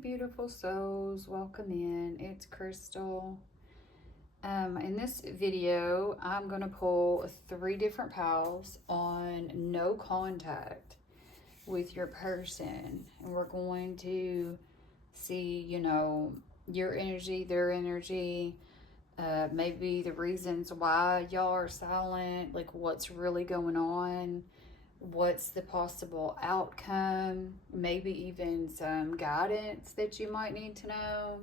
beautiful souls, welcome in. It's Crystal. In this video, I'm going to pull 3 different piles on no contact with your person. And we're going to see, your energy, their energy, maybe the reasons why y'all are silent, like what's really going on. What's the possible outcome, maybe even some guidance that you might need to know.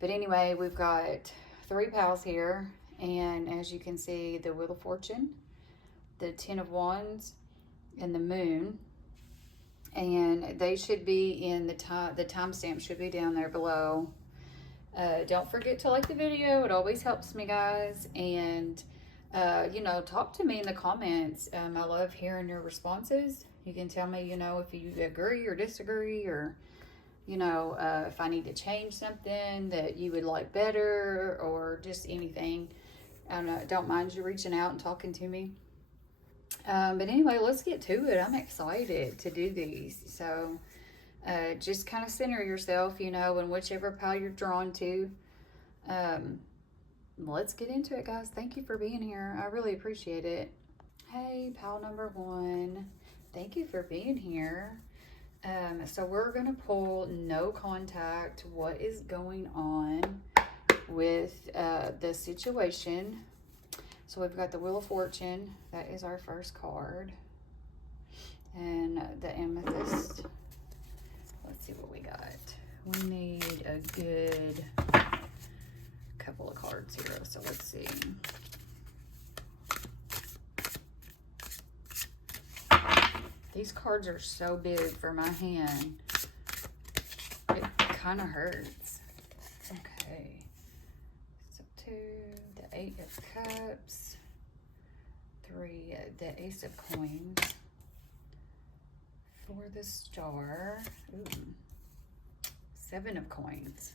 But anyway, we've got 3 piles here, and as you can see, the Wheel of Fortune, the 10 of Wands, and the Moon, and they should be in the timestamp should be down there below. Don't forget to like the video, it always helps me, guys, and talk to me in the comments. I love hearing your responses. You can tell me, if you agree or disagree, or, if I need to change something that you would like better, or just anything. I don't mind you reaching out and talking to me. But anyway, let's get to it. I'm excited to do these. So just kind of center yourself, in whichever pile you're drawn to. Let's get into it, guys. Thank you for being here. I really appreciate it. Hey, pile number 1. Thank you for being here. So we're going to pull no contact. What is going on with the situation? So we've got the Wheel of Fortune. That is our first card. And the Amethyst. Let's see what we got. We need a good couple of cards here, so let's see. These cards are so big for my hand, it kind of hurts. Okay, so 2, the 8 of Cups, 3, the Ace of Coins, 4, the Star, ooh, 7 of Coins,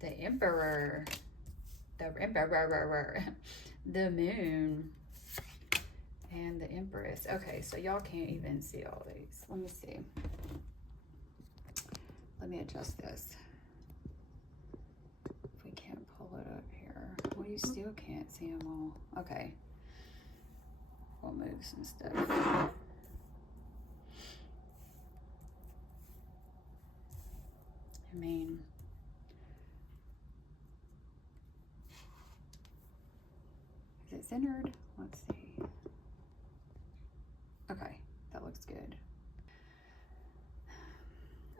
the Emperor, the Moon, and the Empress. Okay, so y'all can't even see all these. Let me see. Let me adjust this. If we can't pull it up here. Well, you still can't see them all. Okay. We'll move some stuff. I mean, is it centered? Let's see. Okay, that looks good.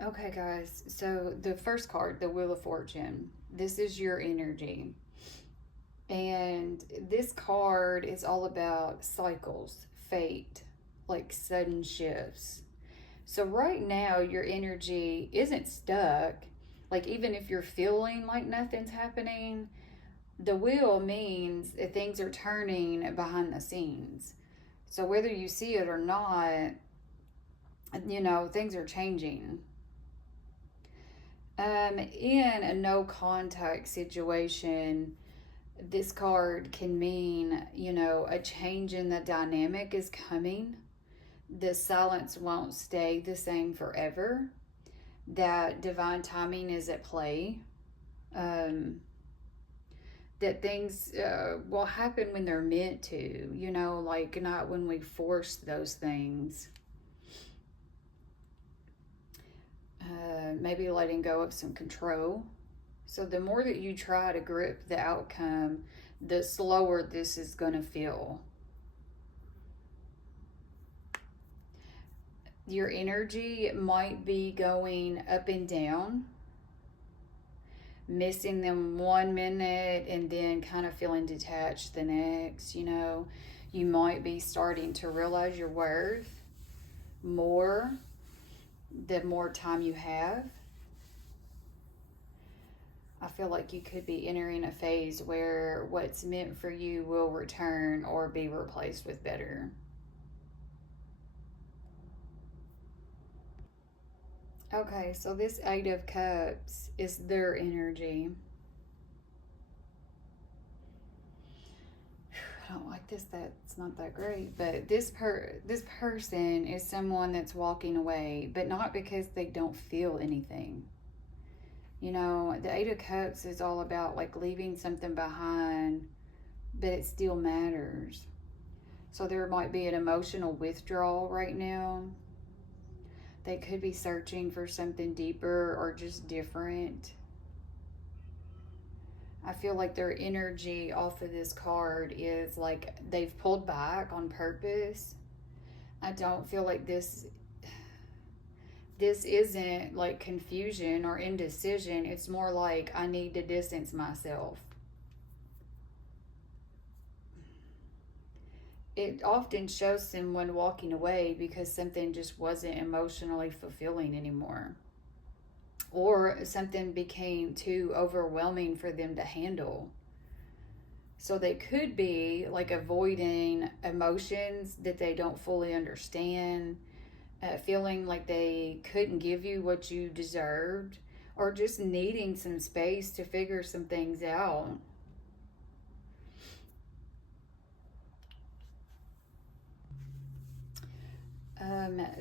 Okay, guys, so the first card, the Wheel of Fortune, this is your energy. And this card is all about cycles, fate, like sudden shifts. So right now, your energy isn't stuck. Like, even if you're feeling like nothing's happening, the wheel means that things are turning behind the scenes. So whether you see it or not, things are changing. In a no contact situation, this card can mean, a change in the dynamic is coming. The silence won't stay the same forever. That divine timing is at play. That things will happen when they're meant to, like not when we force those things. Maybe letting go of some control. So the more that you try to grip the outcome, the slower this is going to feel. Your energy might be going up and down, missing them 1 minute and then kind of feeling detached the next. You might be starting to realize your worth more the more time you have. I feel like you could be entering a phase where what's meant for you will return or be replaced with better. Okay, so this 8 of Cups is their energy. don't like this, that's not that great. But this person is someone that's walking away, but not because they don't feel anything. You know, the Eight of Cups is all about like leaving something behind, but it still matters. So there might be an emotional withdrawal right now. They could be searching for something deeper or just different. I feel like their energy off of this card is like they've pulled back on purpose. I don't feel like this isn't like confusion or indecision. It's more like I need to distance myself. It often shows someone walking away because something just wasn't emotionally fulfilling anymore, or something became too overwhelming for them to handle. So they could be like avoiding emotions that they don't fully understand, feeling like they couldn't give you what you deserved, or just needing some space to figure some things out.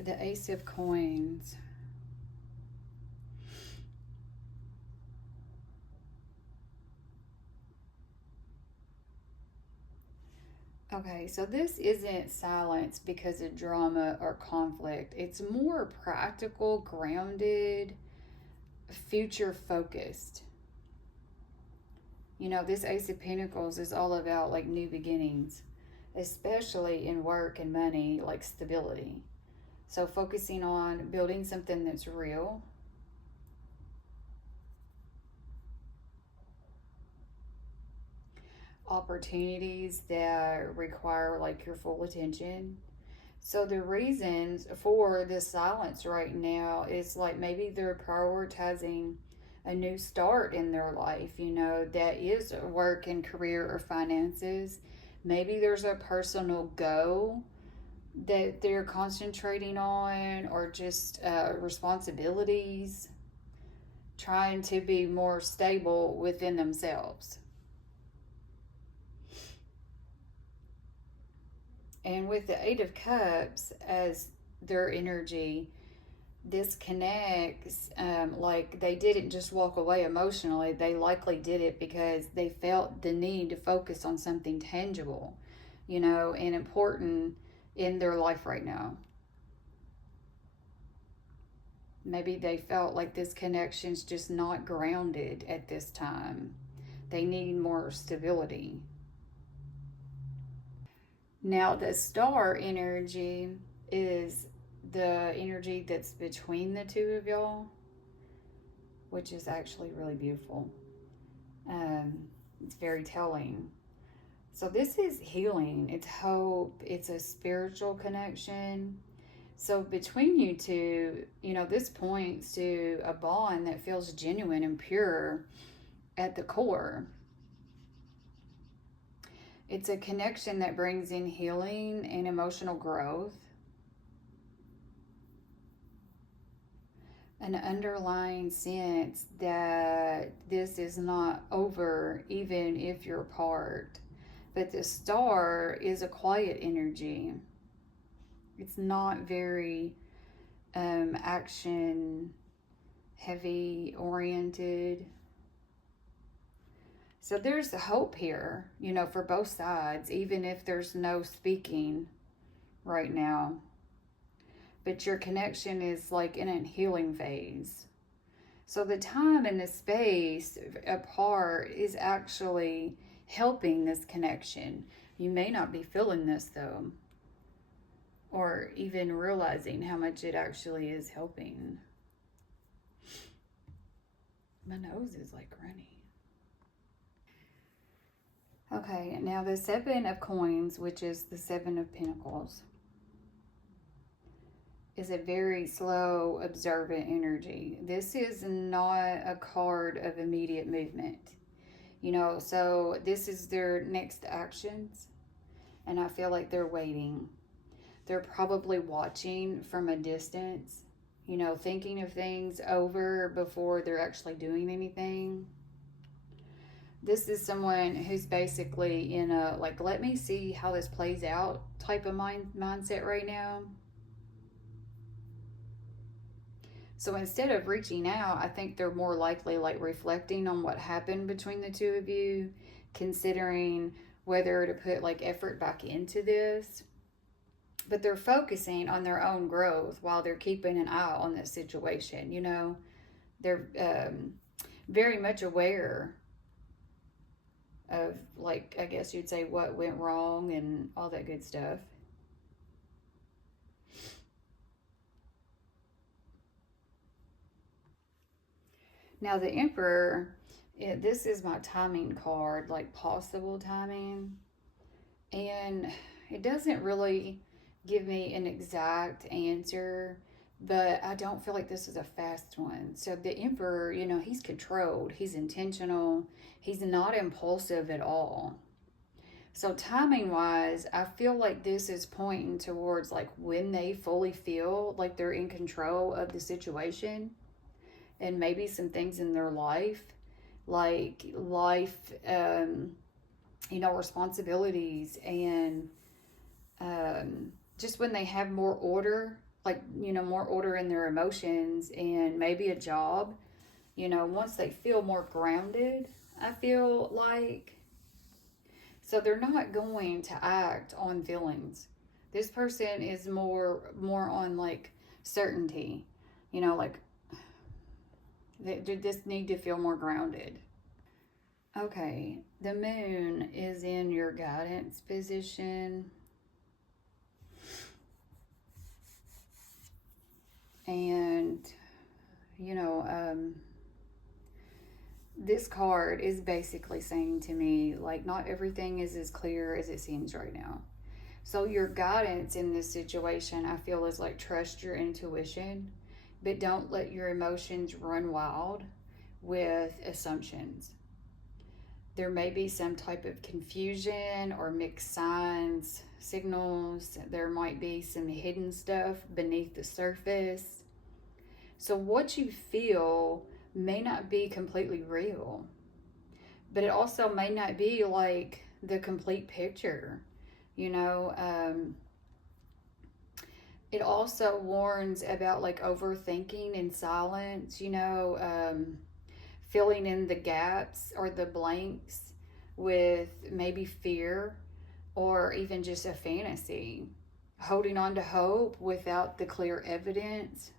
The Ace of Coins. Okay, so this isn't silence because of drama or conflict. It's more practical, grounded, future focused. You know, this Ace of Pentacles is all about like new beginnings, especially in work and money, like stability. So focusing on building something that's real. Opportunities that require like your full attention. So the reasons for the silence right now is like maybe they're prioritizing a new start in their life, you know, that is work and career or finances. Maybe there's a personal goal that they're concentrating on, or just responsibilities, trying to be more stable within themselves. And with the Eight of Cups as their energy, this connects, like they didn't just walk away emotionally. They likely did it because they felt the need to focus on something tangible, you know, and important in their life right now. Maybe they felt like this connection's just not grounded at this time. They need more stability. Now, the star energy is the energy that's between the two of y'all, which is actually really beautiful. It's very telling. So this is healing, it's hope, it's a spiritual connection. So between you two, you know, this points to a bond that feels genuine and pure at the core. It's a connection that brings in healing and emotional growth. An underlying sense that this is not over, even if you're apart. But the star is a quiet energy. It's not very action heavy oriented. So there's the hope here, you know, for both sides, even if there's no speaking right now. But your connection is like in a healing phase. So the time and the space apart is actually helping this connection. You may not be feeling this though, or even realizing how much it actually is helping. My nose is like runny. Okay, now the Seven of Coins, which is the Seven of Pentacles, is a very slow, observant energy. This is not a card of immediate movement. You know, so this is their next actions, and I feel like they're waiting. They're probably watching from a distance, you know, thinking of things over before they're actually doing anything. This is someone who's basically in a, like, let me see how this plays out type of mindset right now. So instead of reaching out, I think they're more likely like reflecting on what happened between the two of you, considering whether to put like effort back into this. But they're focusing on their own growth while they're keeping an eye on this situation. You know, they're very much aware of, like, I guess you'd say, what went wrong and all that good stuff. Now, the Emperor, this is my timing card, like possible timing. And it doesn't really give me an exact answer, but I don't feel like this is a fast one. So, the Emperor, you know, he's controlled, he's intentional, he's not impulsive at all. So, timing wise, I feel like this is pointing towards like when they fully feel like they're in control of the situation, and maybe some things in their life, like you know, responsibilities, and just when they have more order, like, you know, more order in their emotions, and maybe a job, you know, once they feel more grounded, I feel like. So they're not going to act on feelings. This person is more on like certainty, you know, like they just need to feel more grounded. Okay, the moon is in your guidance position. And, you know, this card is basically saying to me, like, not everything is as clear as it seems right now. So, your guidance in this situation, I feel, is like trust your intuition, but don't let your emotions run wild with assumptions. There may be some type of confusion or mixed signs, signals. There might be some hidden stuff beneath the surface. So, what you feel may not be completely real, but it also may not be like the complete picture. You know, it also warns about like overthinking and silence, you know, filling in the gaps or the blanks with maybe fear or even just a fantasy, holding on to hope without the clear evidence.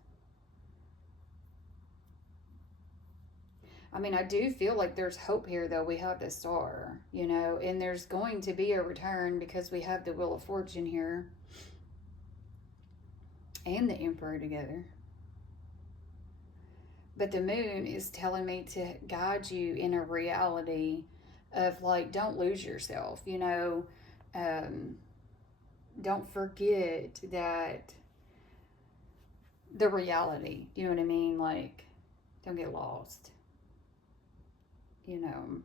I mean, I do feel like there's hope here, though. We have the star, you know, and there's going to be a return because we have the Wheel of Fortune here and the Emperor together. But the moon is telling me to guide you in a reality of like, don't lose yourself, you know. Don't forget that the reality, you know what I mean? Like, don't get lost, you know.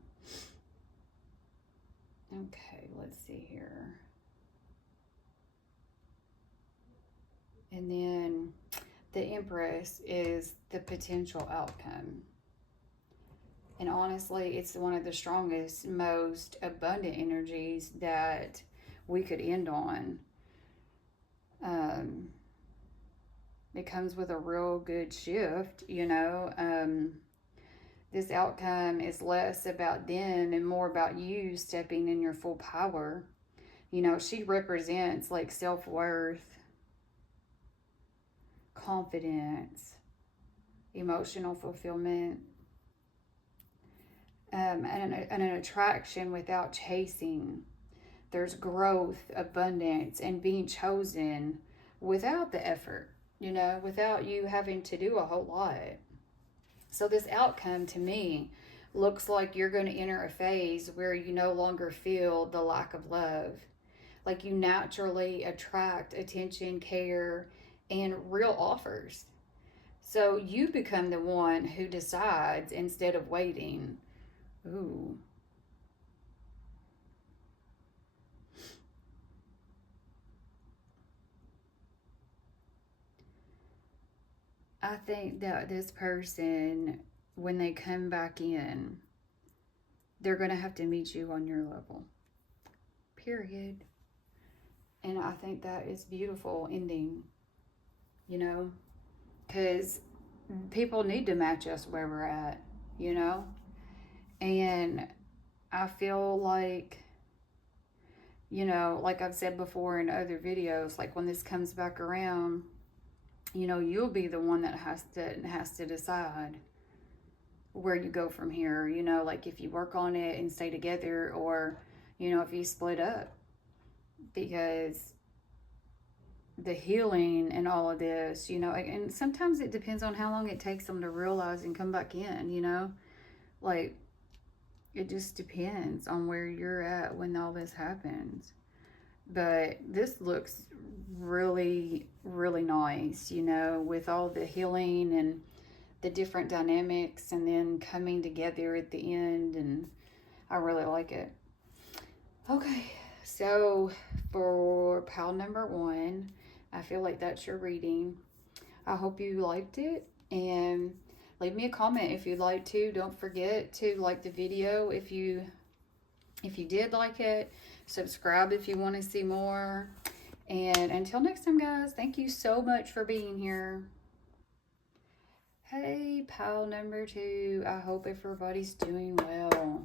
Okay, let's see here. And then the Empress is the potential outcome. And honestly, it's one of the strongest, most abundant energies that we could end on. It comes with a real good shift, you know. This outcome is less about them and more about you stepping in your full power. You know, she represents like self-worth, confidence, emotional fulfillment, and an attraction without chasing. There's growth, abundance, and being chosen without the effort, you know, without you having to do a whole lot. So, this outcome to me looks like you're going to enter a phase where you no longer feel the lack of love. Like you naturally attract attention, care, and real offers. So, you become the one who decides instead of waiting. Ooh. I think that this person, when they come back in, they're going to have to meet you on your level. Period. And I think that is beautiful ending, you know, because people need to match us where we're at, you know. And I feel like, you know, like I've said before in other videos, like when this comes back around, you know, you'll be the one that has to decide where you go from here, you know, like if you work on it and stay together, or, you know, if you split up. Because the healing and all of this, you know, and sometimes it depends on how long it takes them to realize and come back in, you know, like it just depends on where you're at when all this happens. But this looks really, really nice, you know, with all the healing and the different dynamics and then coming together at the end, and I really like it. Okay, so for pile number 1, I feel like that's your reading. I hope you liked it, and leave me a comment if you'd like to. Don't forget to like the video if you did like it. Subscribe if you want to see more. And until next time, guys, thank you so much for being here. Hey, pile number 2, I hope everybody's doing well.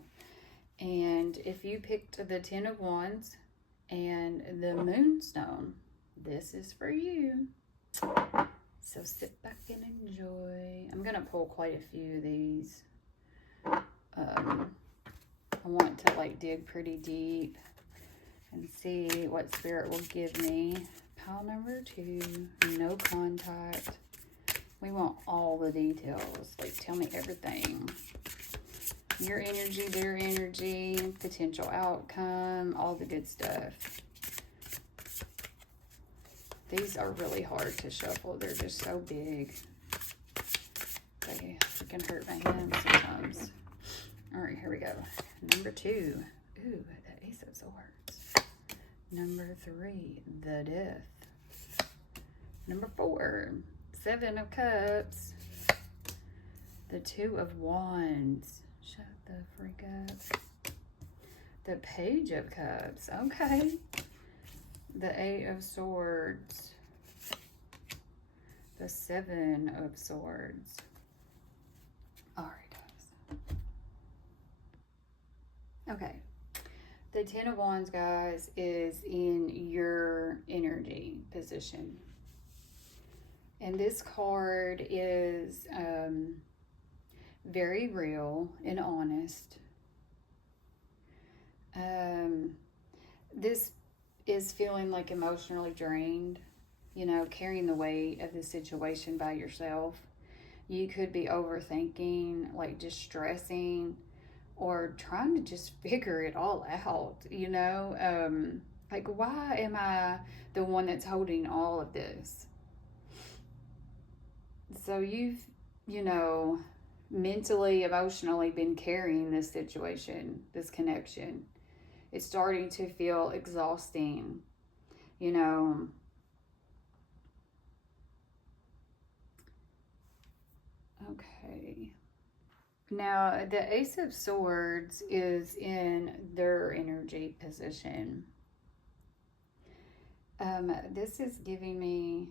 And if you picked the 10 of Wands and the Moonstone, this is for you. So sit back and enjoy. I'm going to pull quite a few of these. I want to like dig pretty deep and see what Spirit will give me. Pile number 2, no contact. We want all the details. Like, tell me everything. Your energy, their energy, potential outcome, all the good stuff. These are really hard to shuffle. They're just so big. They freaking hurt my hands sometimes. All right, here we go. Number 2. Ooh, the Ace of Swords. Number 3, the Death. Number 4, 7 of Cups. The 2 of Wands. Shut the freak up. The Page of Cups. Okay. The 8 of Swords. The 7 of Swords. All right, guys. Okay. The 10 of Wands, guys, is in your energy position. And this card is very real and honest. This is feeling like emotionally drained, you know, carrying the weight of the situation by yourself. You could be overthinking, like just stressing, or trying to just figure it all out, you know? Like, why am I the one that's holding all of this? So you've, you know, mentally, emotionally been carrying this situation, this connection. It's starting to feel exhausting, you know. Okay. Now, the Ace of Swords is in their energy position. This is giving me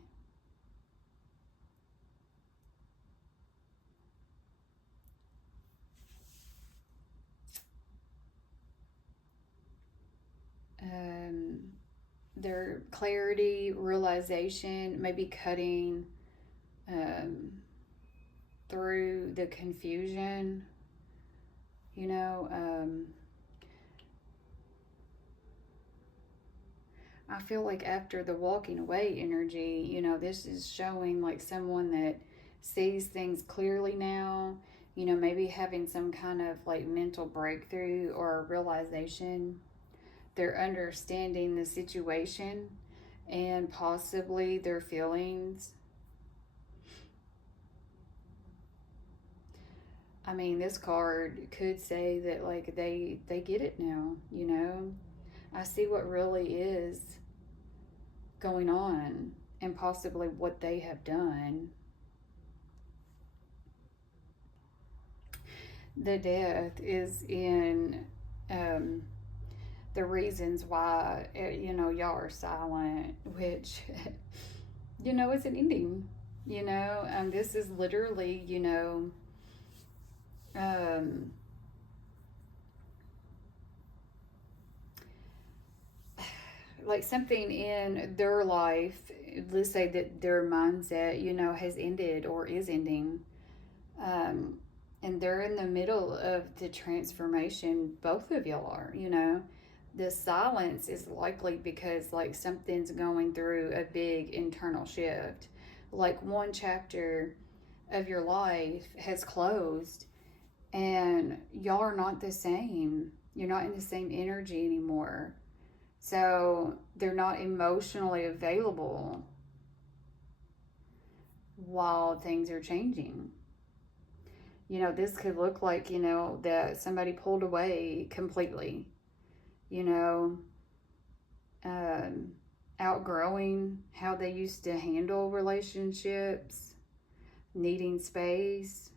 their clarity, realization, maybe cutting through the confusion, you know. I feel like after the walking away energy, you know, this is showing like someone that sees things clearly now, you know, maybe having some kind of like mental breakthrough or realization. They're understanding the situation and possibly their feelings. I mean, this card could say that like they get it now, you know. I see what really is going on and possibly what they have done. The death is in the reasons why, y'all are silent, which, is an ending. This is literally, um, like something in their life, let's say that their mindset, has ended or is ending. Um, and they're in the middle of the transformation. Both of y'all are. The silence is likely because like something's going through a big internal shift. Like one chapter of your life has closed and y'all are not the same. You're not in the same energy anymore. So they're not emotionally available while things are changing. This could look like, that somebody pulled away completely, you know, um, outgrowing how they used to handle relationships, needing space.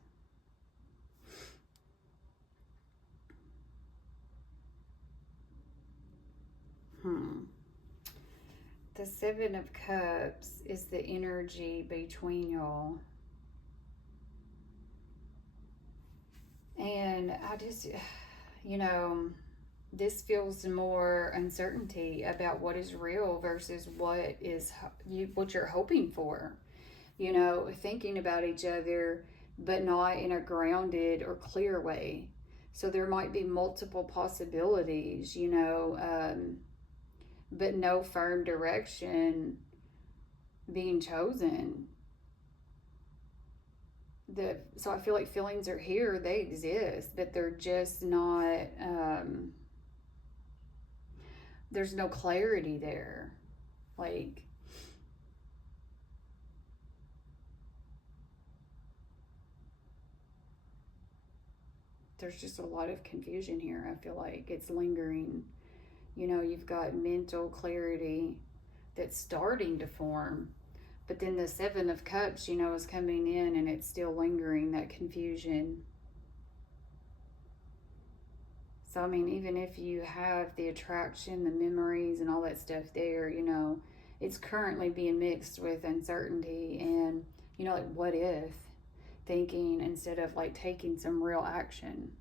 The Seven of Cups is the energy between y'all. And I just, you know, this feels more uncertainty about what is real versus what you're hoping for. Thinking about each other, but not in a grounded or clear way. So there might be multiple possibilities, but no firm direction being chosen. So I feel like feelings are here, they exist, but they're just not. There's no clarity there, like. There's just a lot of confusion here. I feel like it's lingering. You've got mental clarity that's starting to form, but then the Seven of Cups, is coming in and it's still lingering, that confusion. So, I mean, even if you have the attraction, the memories, and all that stuff there, it's currently being mixed with uncertainty and, like, what if thinking instead of like taking some real action.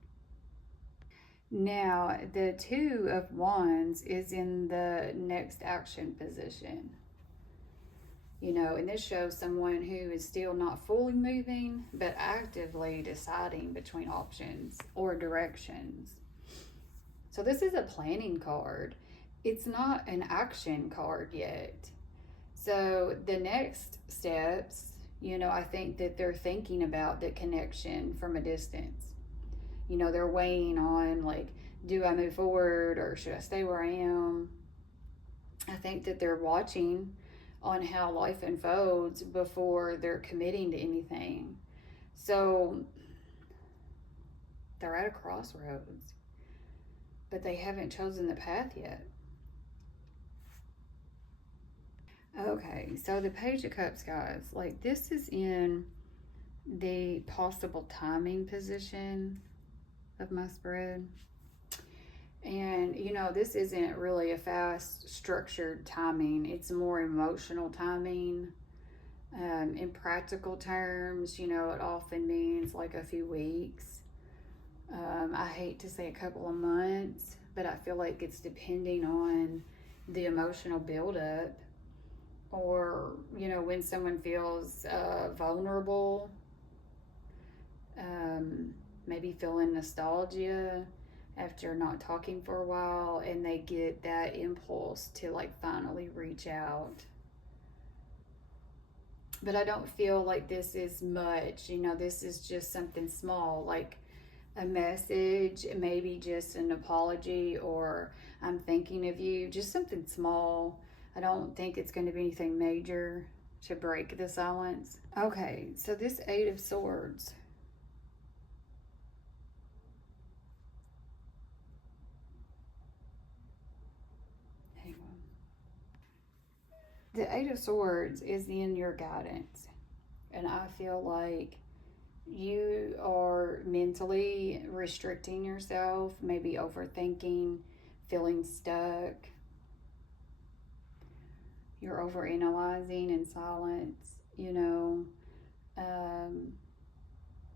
Now, the Two of Wands is in the next action position. And this shows someone who is still not fully moving, but actively deciding between options or directions. So this is a planning card. It's not an action card yet. So the next steps, I think that they're thinking about the connection from a distance. They're weighing on, like, do I move forward or should I stay where I am? I think that they're watching on how life unfolds before they're committing to anything. So they're at a crossroads, but they haven't chosen the path yet. Okay, so the Page of Cups, guys, like, this is in the possible timing position of my spread. And, this isn't really a fast, structured timing. It's more emotional timing. In practical terms, it often means like a few weeks. I hate to say a couple of months, but I feel like it's depending on the emotional buildup or, when someone feels vulnerable, maybe feeling nostalgia after not talking for a while, and they get that impulse to like finally reach out. But I don't feel like this is much. This is just something small, like a message, maybe just an apology, or I'm thinking of you, just something small. I don't think it's going to be anything major to break the silence. Okay, so this Eight of Swords. Hang on. The Eight of Swords is in your guidance. And I feel like you are mentally restricting yourself, maybe overthinking, feeling stuck. You're overanalyzing in silence,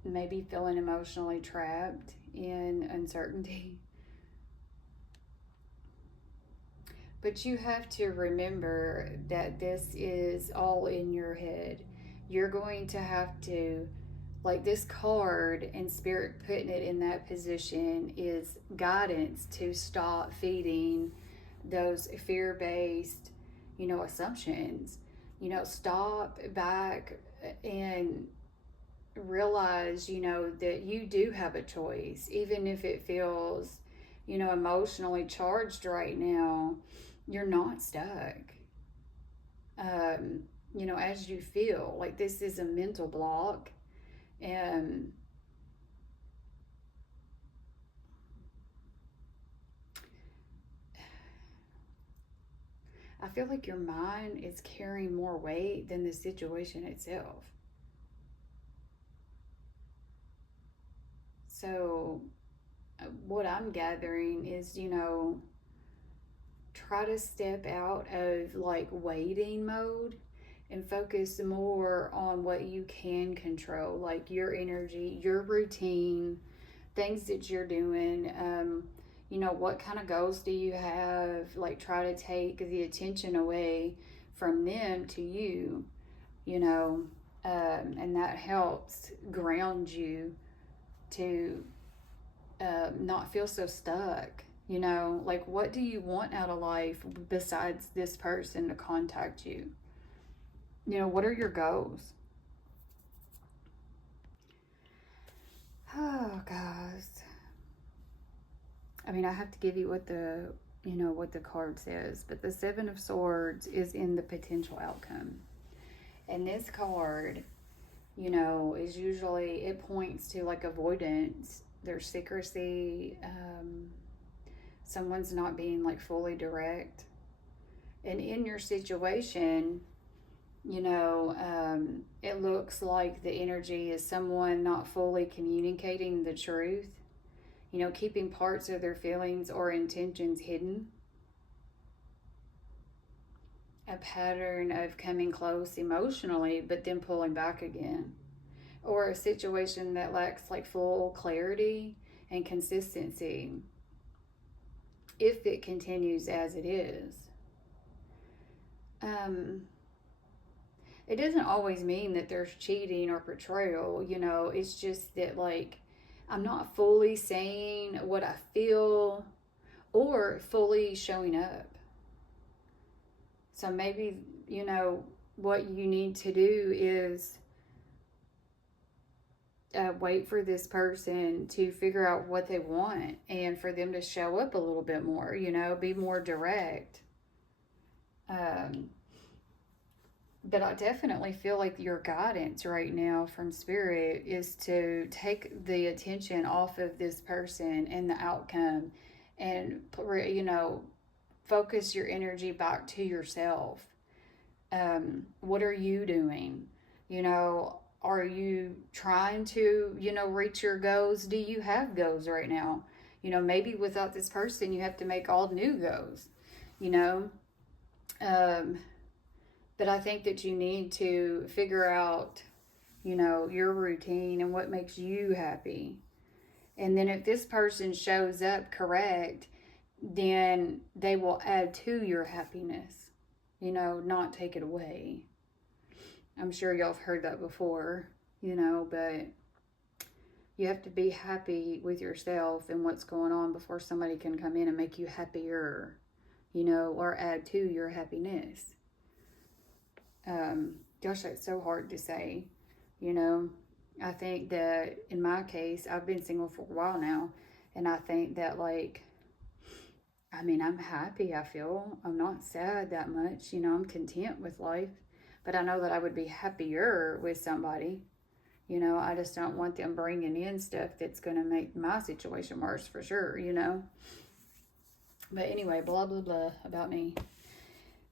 maybe feeling emotionally trapped in uncertainty. But you have to remember that this is all in your head. You're going to have to, like, this card and Spirit putting it in that position is guidance to stop feeding those fear-based, assumptions. Stop back and realize, that you do have a choice, even if it feels, emotionally charged right now. You're not stuck. As you feel like this is a mental block, and I feel like your mind is carrying more weight than the situation itself. So what I'm gathering is, try to step out of like waiting mode and focus more on what you can control, like your energy, your routine, things that you're doing. What kind of goals do you have? Like, try to take the attention away from them to you, and that helps ground you to not feel so stuck. Like, what do you want out of life besides this person to contact you? What are your goals? Oh, guys. I mean, I have to give you what the card says, but the Seven of Swords is in the potential outcome. And this card, is usually, it points to like avoidance. There's secrecy. Someone's not being like fully direct. And in your situation, it looks like the energy is someone not fully communicating the truth, keeping parts of their feelings or intentions hidden. A pattern of coming close emotionally, but then pulling back again. Or a situation that lacks like full clarity and consistency if it continues as it is. It doesn't always mean that there's cheating or betrayal, it's just that, like, I'm not fully saying what I feel or fully showing up. So maybe, what you need to do is wait for this person to figure out what they want and for them to show up a little bit more, be more direct. But I definitely feel like your guidance right now from Spirit is to take the attention off of this person and the outcome, and, focus your energy back to yourself. What are you doing? Are you trying to, reach your goals? Do you have goals right now? Maybe without this person, you have to make all new goals, But I think that you need to figure out, your routine and what makes you happy. And then if this person shows up correct, then they will add to your happiness, not take it away. I'm sure y'all have heard that before, but you have to be happy with yourself and what's going on before somebody can come in and make you happier, or add to your happiness. Gosh, that's so hard to say, I think that in my case, I've been single for a while now, and I think that, like, I'm happy. I'm not sad that much, I'm content with life, but I know that I would be happier with somebody, I just don't want them bringing in stuff that's going to make my situation worse, for sure, But anyway, blah, blah, blah about me.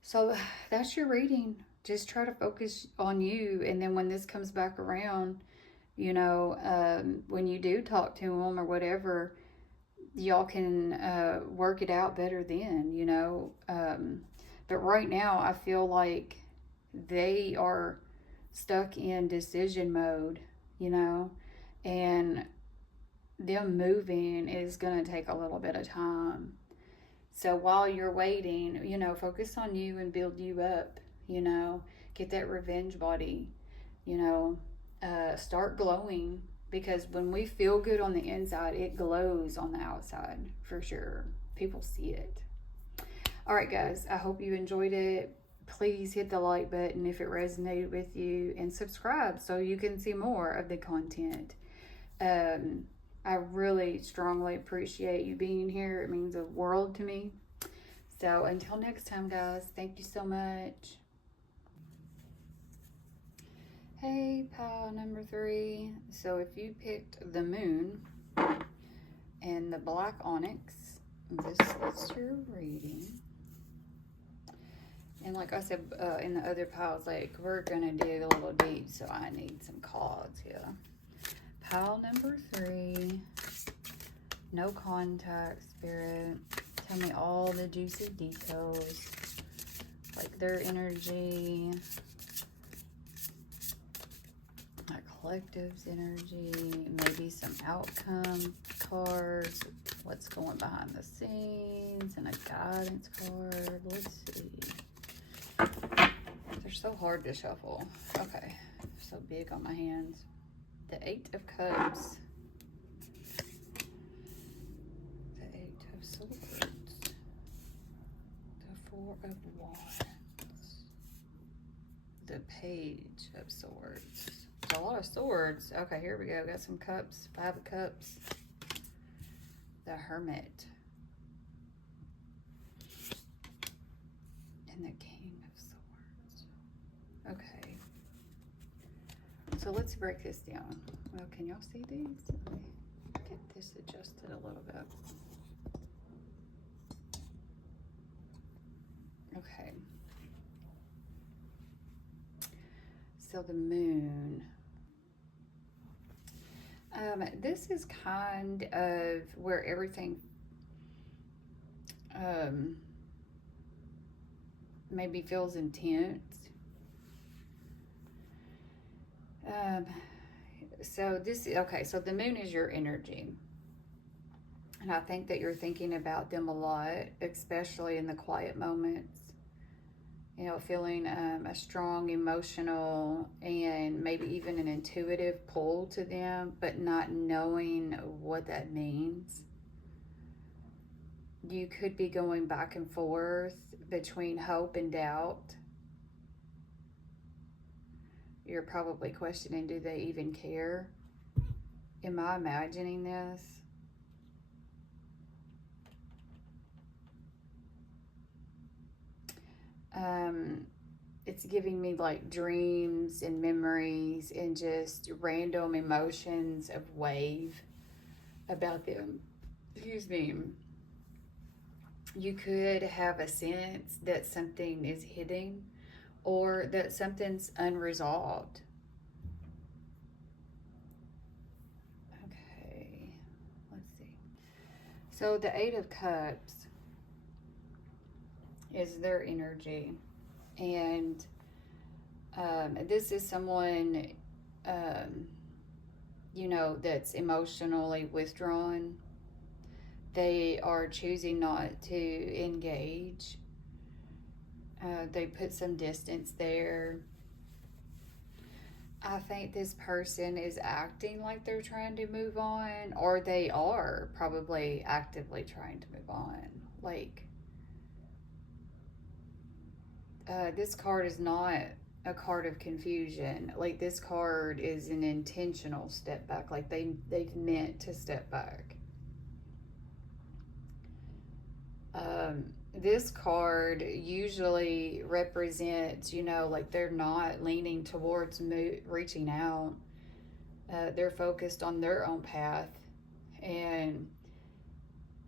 So that's your reading. Just try to focus on you. And then when this comes back around, You know, when you do talk to them or whatever, y'all can work it out better then, you know. But right now, I feel like they are stuck in decision mode, you know, and them moving is going to take a little bit of time. So while you're waiting, you know, focus on you and build you up, you know, get that revenge body, you know, start glowing, because when we feel good on the inside, it glows on the outside for sure. People see it. All right, guys, I hope you enjoyed it. Please hit the like button if it resonated with you, and subscribe so you can see more of the content. I really strongly appreciate you being here. It means a world to me. So until next time, guys, thank you so much. Hey, pile number 3. So if you picked the moon and the black onyx, this is your reading. And like I said in the other piles, like, we're gonna dig a little deep, so I need some cards here. Pile number 3, no contact, Spirit. Tell me all the juicy details, like their energy, that collective's energy, maybe some outcome cards, what's going behind the scenes, and a guidance card. Let's see. They're so hard to shuffle. Okay, so big on my hands. The 8 of Cups. The 8 of Swords. The 4 of Wands. The Page of Swords. There's a lot of swords. Okay, here we go. Got some cups. 5 of Cups. The Hermit. And the King of Swords. Okay. So let's break this down. Well, can y'all see these? Let me get this adjusted a little bit. Okay. So the moon. This is kind of where everything maybe feels intense. So the moon is your energy. And I think that you're thinking about them a lot, especially in the quiet moments. You know, feeling a strong emotional and maybe even an intuitive pull to them, but not knowing what that means. You could be going back and forth between hope and doubt. You're probably questioning, do they even care? Am I imagining this? It's giving me like dreams and memories and just random emotions of wave about them. Excuse me. You could have a sense that something is hidden or that something's unresolved. Okay, let's see. So the 8 of Cups is their energy. And this is someone, you know, that's emotionally withdrawn. They are choosing not to engage. They put some distance there. I think this person is acting like they're trying to move on, or they are probably actively trying to move on. Like, this card is not a card of confusion. Like, this card is an intentional step back. Like, they've meant to step back. This card usually represents, you know, like they're not leaning towards reaching out. They're focused on their own path. And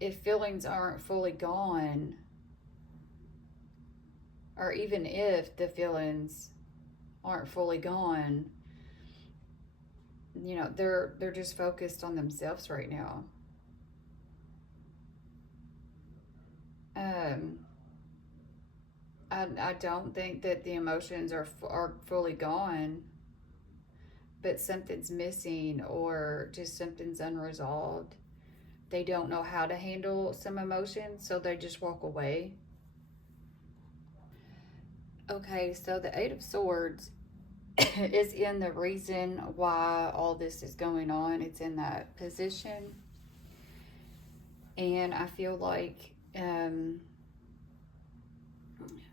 if feelings aren't fully gone, or even if the feelings aren't fully gone, You know, they're just focused on themselves right now. Um, I don't think that the emotions are fully gone, but something's missing or just something's unresolved. They don't know how to handle some emotions, so they just walk away. Okay, so the Eight of Swords is in the reason why all this is going on. It's in that position. And I feel like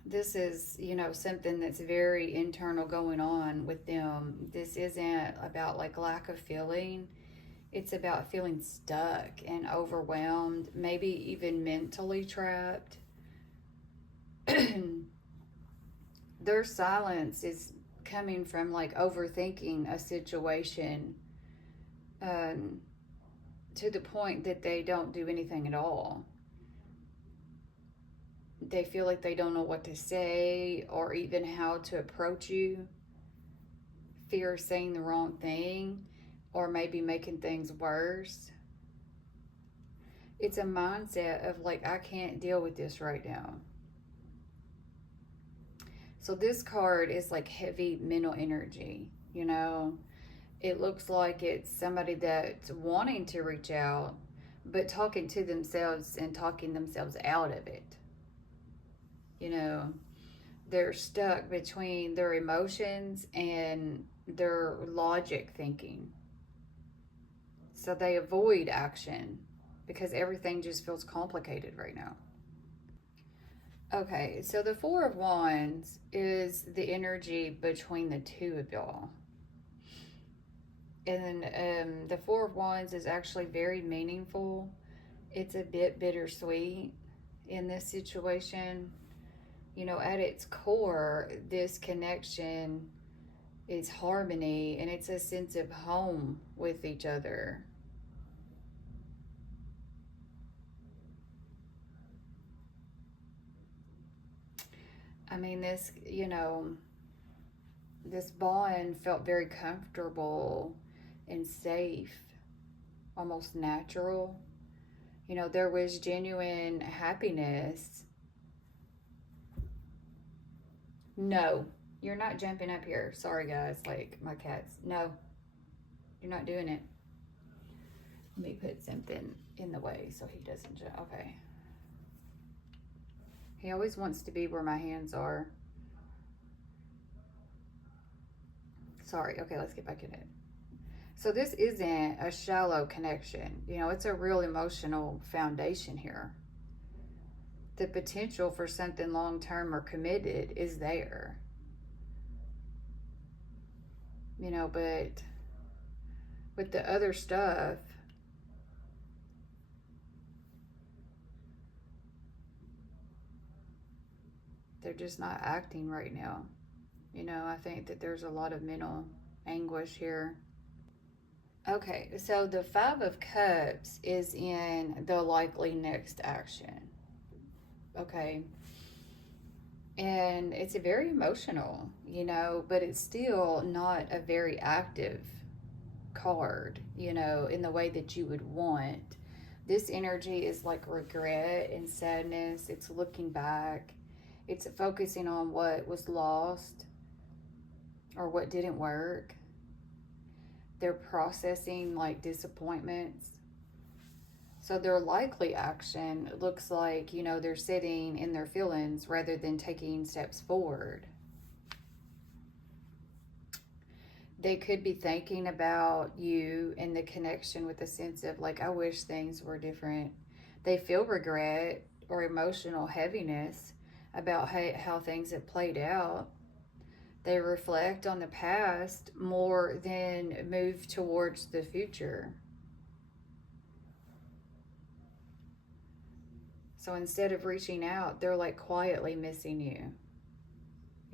this is, you know, something that's very internal going on with them. This isn't about like lack of feeling. It's about feeling stuck and overwhelmed, maybe even mentally trapped. Their silence is coming from like overthinking a situation, um, to the point that they don't do anything at all. They feel like they don't know what to say or even how to approach you. Fear of saying the wrong thing or maybe making things worse. It's a mindset of like, I can't deal with this right now. So this card is like heavy mental energy, you know. It looks like it's somebody that's wanting to reach out, but talking to themselves and talking themselves out of it. You know, they're stuck between their emotions and their logic thinking. So they avoid action because everything just feels complicated right now. Okay, so the Four of Wands is the energy between the two of y'all. And the Four of Wands is actually very meaningful. It's a bit bittersweet in this situation. You know, at its core, this connection is harmony and it's a sense of home with each other. I mean, this, you know, this bond felt very comfortable and safe, almost natural. You know, there was genuine happiness. No, you're not jumping up here. Sorry, guys. Like, my cats. No, you're not doing it. Let me put something in the way so he doesn't jump. Okay. He always wants to be where my hands are. Sorry. Okay, let's get back in it. So this isn't a shallow connection. You know, it's a real emotional foundation here. The potential for something long-term or committed is there. You know, but with the other stuff, they're just not acting right now. You know, I think that there's a lot of mental anguish here. Okay, so the Five of Cups is in the likely next action. Okay. And it's a very emotional, you know, but it's still not a very active card, you know, in the way that you would want. This energy is like regret and sadness. It's looking back. It's focusing on what was lost or what didn't work. They're processing like disappointments. So their likely action looks like, you know, they're sitting in their feelings rather than taking steps forward. They could be thinking about you and the connection with a sense of like, I wish things were different. They feel regret or emotional heaviness about how things have played out. They reflect on the past more than move towards the future. So instead of reaching out, they're like quietly missing you,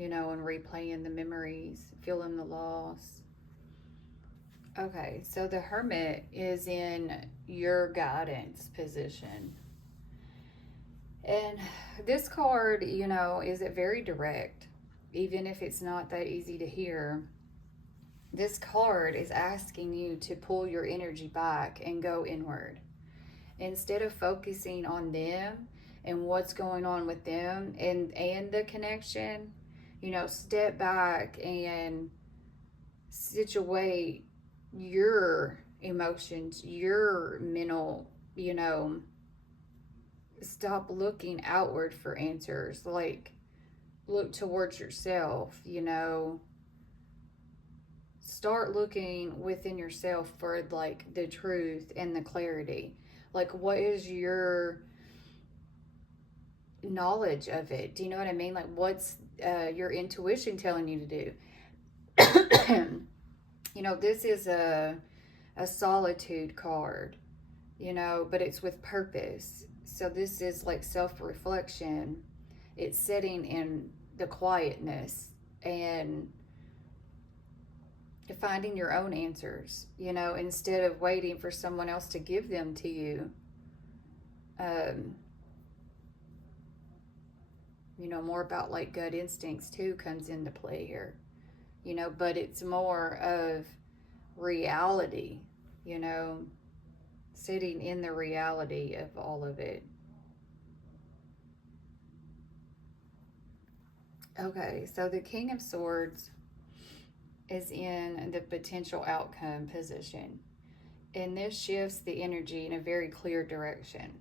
you know, and replaying the memories, feeling the loss. Okay, so the Hermit is in your guidance position. And this card, you know, is very direct, even if it's not that easy to hear. this card is asking you to pull your energy back and go inward. Instead of focusing on them and what's going on with them and the connection, you know, step back and situate your emotions, your mental, you know, stop looking outward for answers. Like, look towards yourself, you know. Start looking within yourself for like the truth and the clarity. Like, what is your knowledge of it? Do you know what I mean? Like, what's your intuition telling you to do? You know, this is a solitude card, you know, but it's with purpose. So this is like self-reflection. It's sitting in the quietness and finding your own answers, you know, instead of waiting for someone else to give them to you. You know, more about like gut instincts too comes into play here, you know, but it's more of reality, you know, sitting in the reality of all of it. Okay, so the King of Swords is in the potential outcome position, and this shifts the energy in a very clear direction.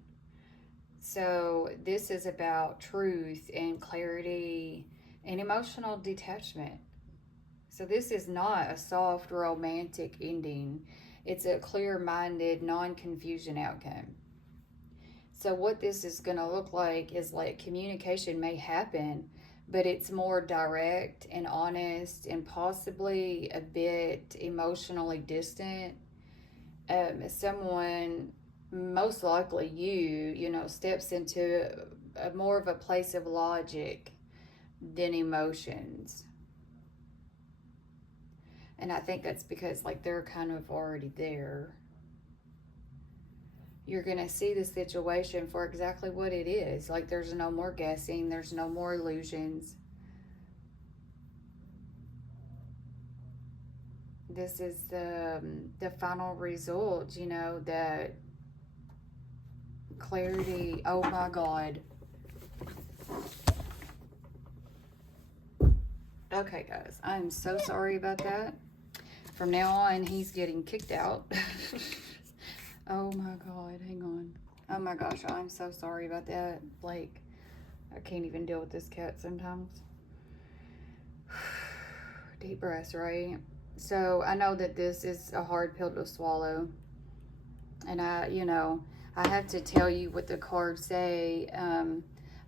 So this is about truth and clarity and emotional detachment. So this is not a soft romantic ending. It's a clear-minded, non-confusion outcome. So what this is going to look like is like communication may happen, but it's more direct and honest and possibly a bit emotionally distant. Someone, most likely you know, steps into a more of a place of logic than emotions. And I think that's because like they're kind of already there. You're going to see the situation for exactly what it is. Like, there's no more guessing, there's no more illusions. This is the final result, you know, that clarity. Oh my God. Okay, guys, I'm so sorry about that. From now on, he's getting kicked out. Oh my God, hang on. Oh my gosh, I'm so sorry about that. Like, I can't even deal with this cat sometimes. Deep breaths, right? So I know that this is a hard pill to swallow. And you know, I have to tell you what the cards say.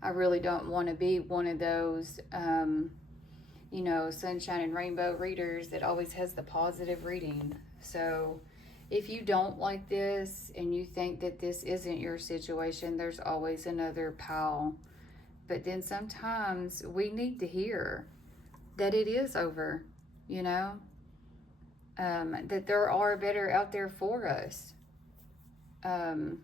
I really don't want to be one of those, you know, sunshine and rainbow readers that always has the positive reading. So if you don't like this and you think that this isn't your situation, there's always another pile. But then sometimes we need to hear that it is over, you know, that there are better out there for us. And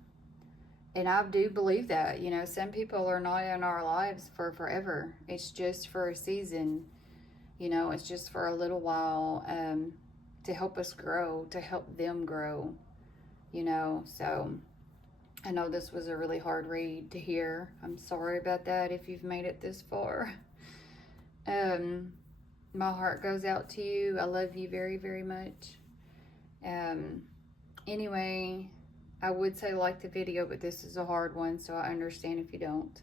I do believe that, you know, some people are not in our lives for forever. It's just for a season, you know, it's just for a little while, to help us grow, to help them grow, you know. So I know this was a really hard read to hear. I'm sorry about that if you've made it this far. My heart goes out to you. I love you very, very much. Anyway, I would say like the video, but this is a hard one, so I understand if you don't.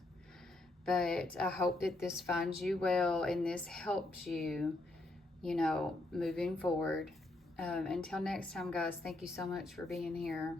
But I hope that this finds you well and this helps you, you know, moving forward. Until next time, guys, thank you so much for being here.